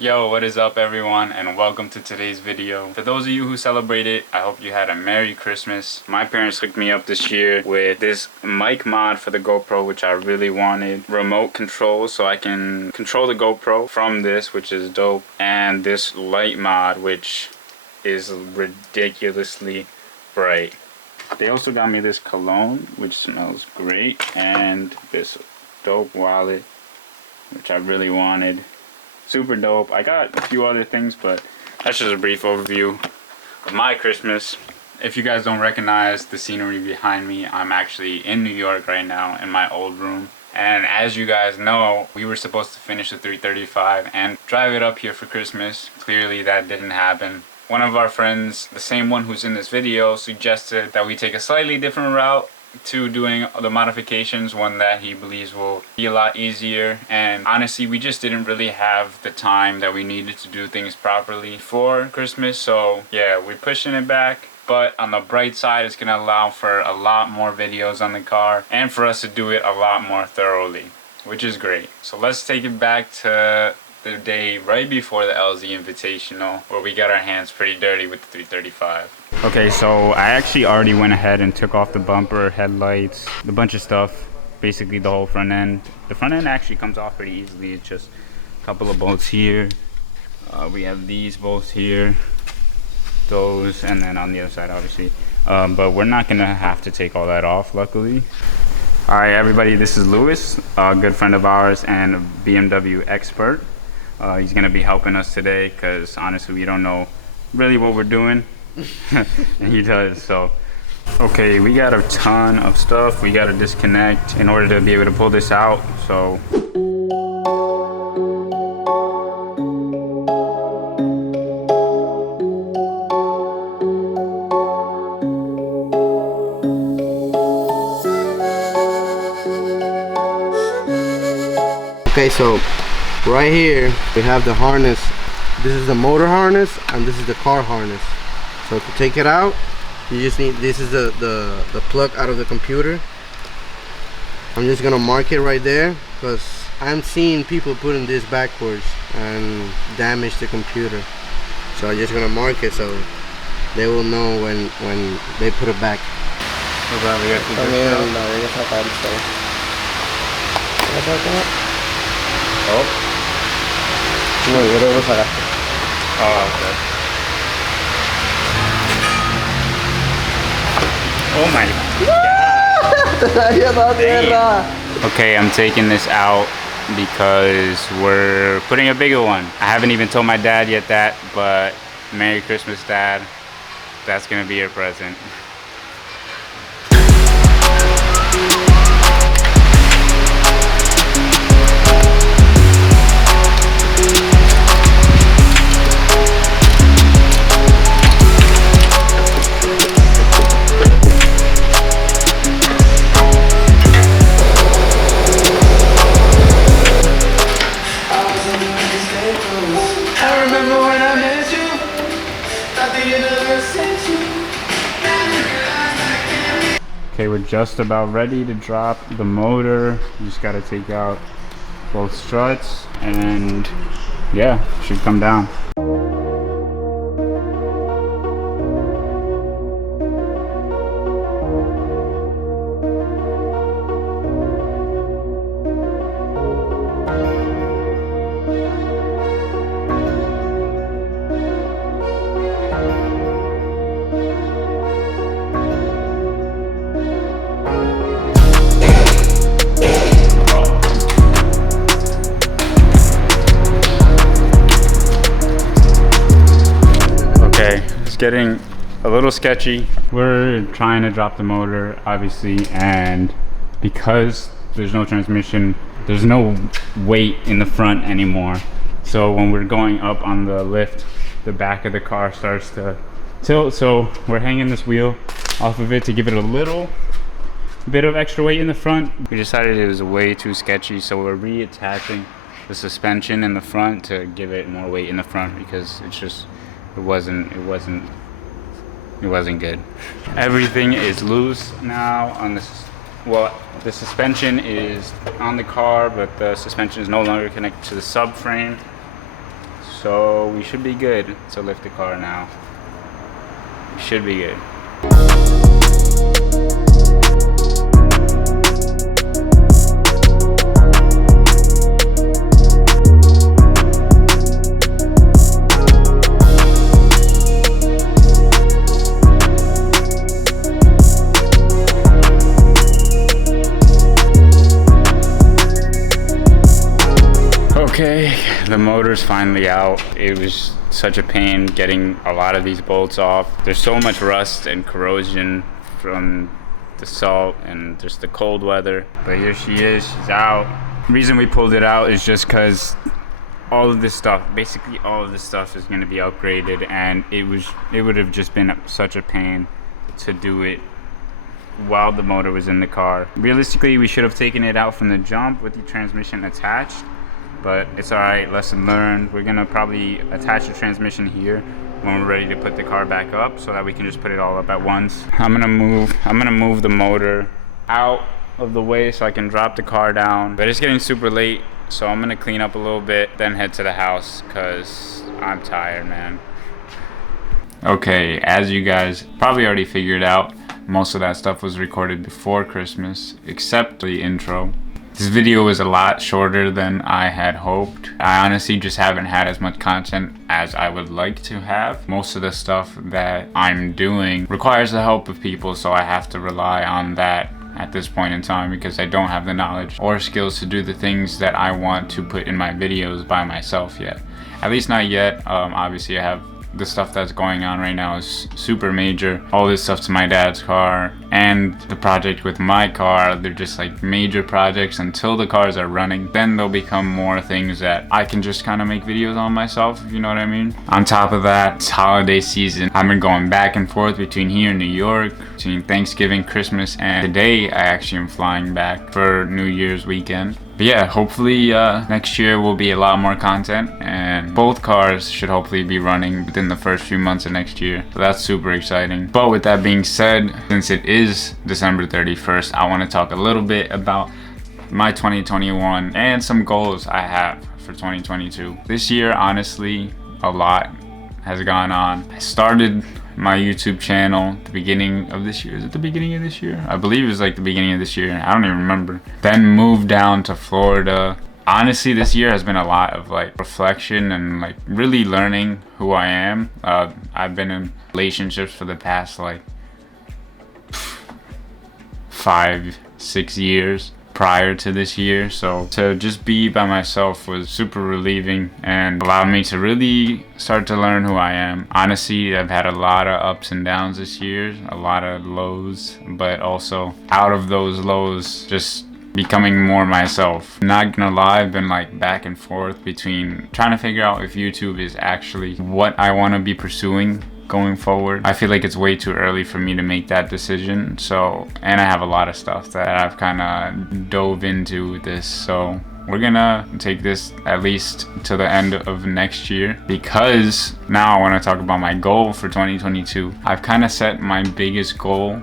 Yo, what is up everyone, and welcome to today's video. For those of you who celebrate it, I hope you had a Merry Christmas. My parents hooked me up this year with this mic mod for the GoPro, which I really wanted. Remote control, so I can control the GoPro from this, which is dope. And this light mod, which is ridiculously bright. They also got me this cologne, which smells great. And this dope wallet, which I really wanted. Super dope. I got a few other things, but that's just a brief overview of my Christmas. If you guys don't recognize the scenery behind me, I'm actually in New York right now in my old room. And as you guys know, we were supposed to finish the 335 and drive it up here for Christmas. Clearly that didn't happen. One of our friends, the same one who's in this video, suggested that we take a slightly different route to doing the modifications, one that he believes will be a lot easier. And honestly, we just didn't really have the time that we needed to do things properly for Christmas. So yeah, we're pushing it back. But on the bright side, it's gonna allow for a lot more videos on the car and for us to do it a lot more thoroughly, which is great. So let's take it back to the day right before the LZ Invitational, where we got our hands pretty dirty with the 335. Okay, so I actually already went ahead and took off the bumper, headlights, a bunch of stuff, basically the whole front end. The front end actually comes off pretty easily. It's just a couple of bolts here. We have these bolts here, those, and then on the other side obviously. But we're not gonna have to take all that off, luckily. Alright everybody, this is Lewis, a good friend of ours and a BMW expert. He's gonna be helping us today because honestly we don't know really what we're doing. And he does. So okay, we got a ton of stuff we got to disconnect in order to be able to pull this out. So okay, so right here we have the harness. This is the motor harness and this is the car harness. So to take it out, you just need, this is the plug out of the computer. I'm just gonna mark it right there because I'm seeing people putting this backwards and damage the computer. So I'm just gonna mark it so they will know when they put it back. Oh my god. Okay, I'm taking this out because we're putting a bigger one. I haven't even told my dad yet that, but Merry Christmas, Dad. That's gonna be your present. Okay, we're just about ready to drop the motor. You just gotta take out both struts and yeah, it should come down. Getting a little sketchy. We're trying to drop the motor obviously, and because there's no transmission, there's no weight in the front anymore. So when we're going up on the lift, the back of the car starts to tilt. So we're hanging this wheel off of it to give it a little bit of extra weight in the front. We decided it was way too sketchy, so we're reattaching the suspension in the front to give it more weight in the front because it's just it wasn't good. Everything is loose now on this. Well, the suspension is on the car, but the suspension is no longer connected to the subframe. So we should be good to lift the car now. We should be good. Okay, the motor's finally out. It was such a pain getting a lot of these bolts off. There's so much rust and corrosion from the salt and just the cold weather. But here she is, she's out. The reason we pulled it out is just because all of this stuff, basically all of this stuff is going to be upgraded, and it would have just been such a pain to do it while the motor was in the car. Realistically, we should have taken it out from the jump with the transmission attached. But it's alright, lesson learned. We're gonna probably attach the transmission here when we're ready to put the car back up so that we can just put it all up at once. I'm gonna move the motor out of the way so I can drop the car down. But it's getting super late, so I'm gonna clean up a little bit, then head to the house because I'm tired, man. Okay, as you guys probably already figured out, most of that stuff was recorded before Christmas, except the intro. This video is a lot shorter than I had hoped. I honestly just haven't had as much content as I would like to have. Most of the stuff that I'm doing requires the help of people, so I have to rely on that at this point in time because I don't have the knowledge or skills to do the things that I want to put in my videos by myself yet. At least not yet. Obviously I have the stuff that's going on right now is super major. All this stuff to my dad's car and the project with my car, they're just like major projects until the cars are running. Then they'll become more things that I can just kind of make videos on myself, if you know what I mean. On top of that, it's holiday season. I've been going back and forth between here and New York, between Thanksgiving, Christmas, and today I actually am flying back for New Year's weekend. But yeah, hopefully next year will be a lot more content, and both cars should hopefully be running within the first few months of next year. So that's super exciting. But with that being said, since it is December 31st, I want to talk a little bit about my 2021 and some goals I have for 2022. This year, honestly, a lot has gone on. I started my YouTube channel at the beginning of this year. Is it the beginning of this year? I believe it was like the beginning of this year. I don't even remember. Then moved down to Florida. Honestly, this year has been a lot of like reflection and like really learning who I am. I've been in relationships for the past like 5-6 years prior to this year, so to just be by myself was super relieving and allowed me to really start to learn who I am. Honestly, I've had a lot of ups and downs this year, a lot of lows, but also out of those lows just becoming more myself. Not gonna lie, I've been like back and forth between trying to figure out if YouTube is actually what I want to be pursuing going forward. I feel like it's way too early for me to make that decision. So, and I have a lot of stuff that I've kind of dove into with this. So we're gonna take this at least to the end of next year, because now I want to talk about my goal for 2022. I've kind of set my biggest goal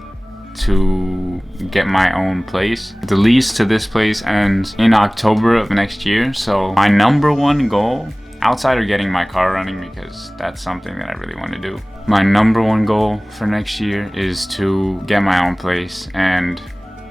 to get my own place. The lease to this place ends in October of next year. So my number one goal, outside of getting my car running, because that's something that I really want to do, my number one goal for next year is to get my own place. And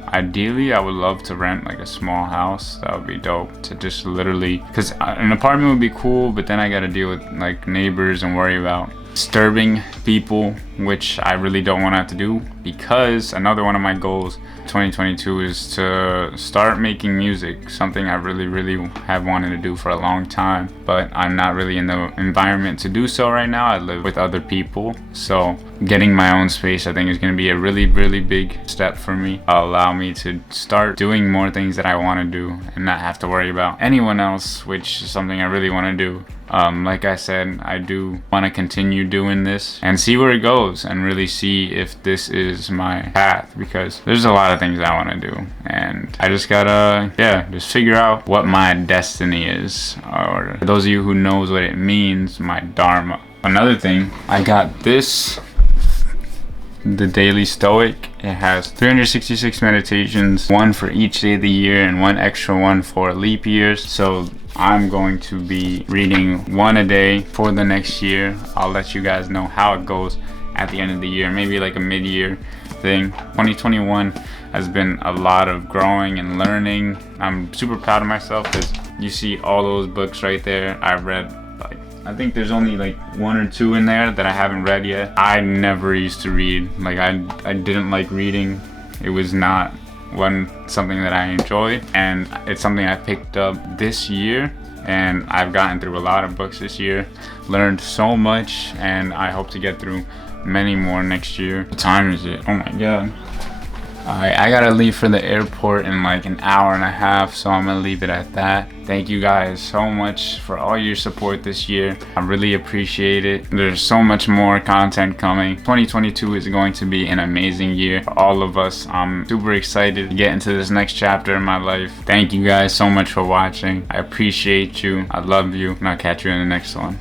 ideally I would love to rent like a small house. That would be dope, to just literally, because an apartment would be cool, but then I got to deal with like neighbors and worry about disturbing people, which I really don't want to have to do. Because another one of my goals 2022 is to start making music, something I really have wanted to do for a long time, but I'm not really in the environment to do so right now. I live with other people, so getting my own space I think is going to be a really big step for me. It'll allow me to start doing more things that I want to do and not have to worry about anyone else, which is something I really want to do. Like I said, I do want to continue doing this and see where it goes and really see if this is my path, because there's a lot of things I want to do and I just gotta just figure out what my destiny is, or for those of you who knows what it means, my dharma. Another thing, I got this, the Daily Stoic. It has 366 meditations, one for each day of the year and one extra one for leap years. So I'm going to be reading one a day for the next year. I'll let you guys know how it goes at the end of the year, maybe like a mid-year thing. 2021 has been a lot of growing and learning. I'm super proud of myself because you see all those books right there. I've read, like, I think there's only like 1 or 2 in there that I haven't read yet. I never used to read. Like I didn't like reading. It was not something that I enjoyed, and it's something I picked up this year, and I've gotten through a lot of books this year, learned so much, and I hope to get through many more next year. What time is it? Oh my god. Alright, I gotta leave for the airport in like an hour and a half, so I'm gonna leave it at that. Thank you guys so much for all your support this year. I really appreciate it. There's so much more content coming. 2022 is going to be an amazing year for all of us. I'm super excited to get into this next chapter in my life. Thank you guys so much for watching. I appreciate you. I love you, and I'll catch you in the next one.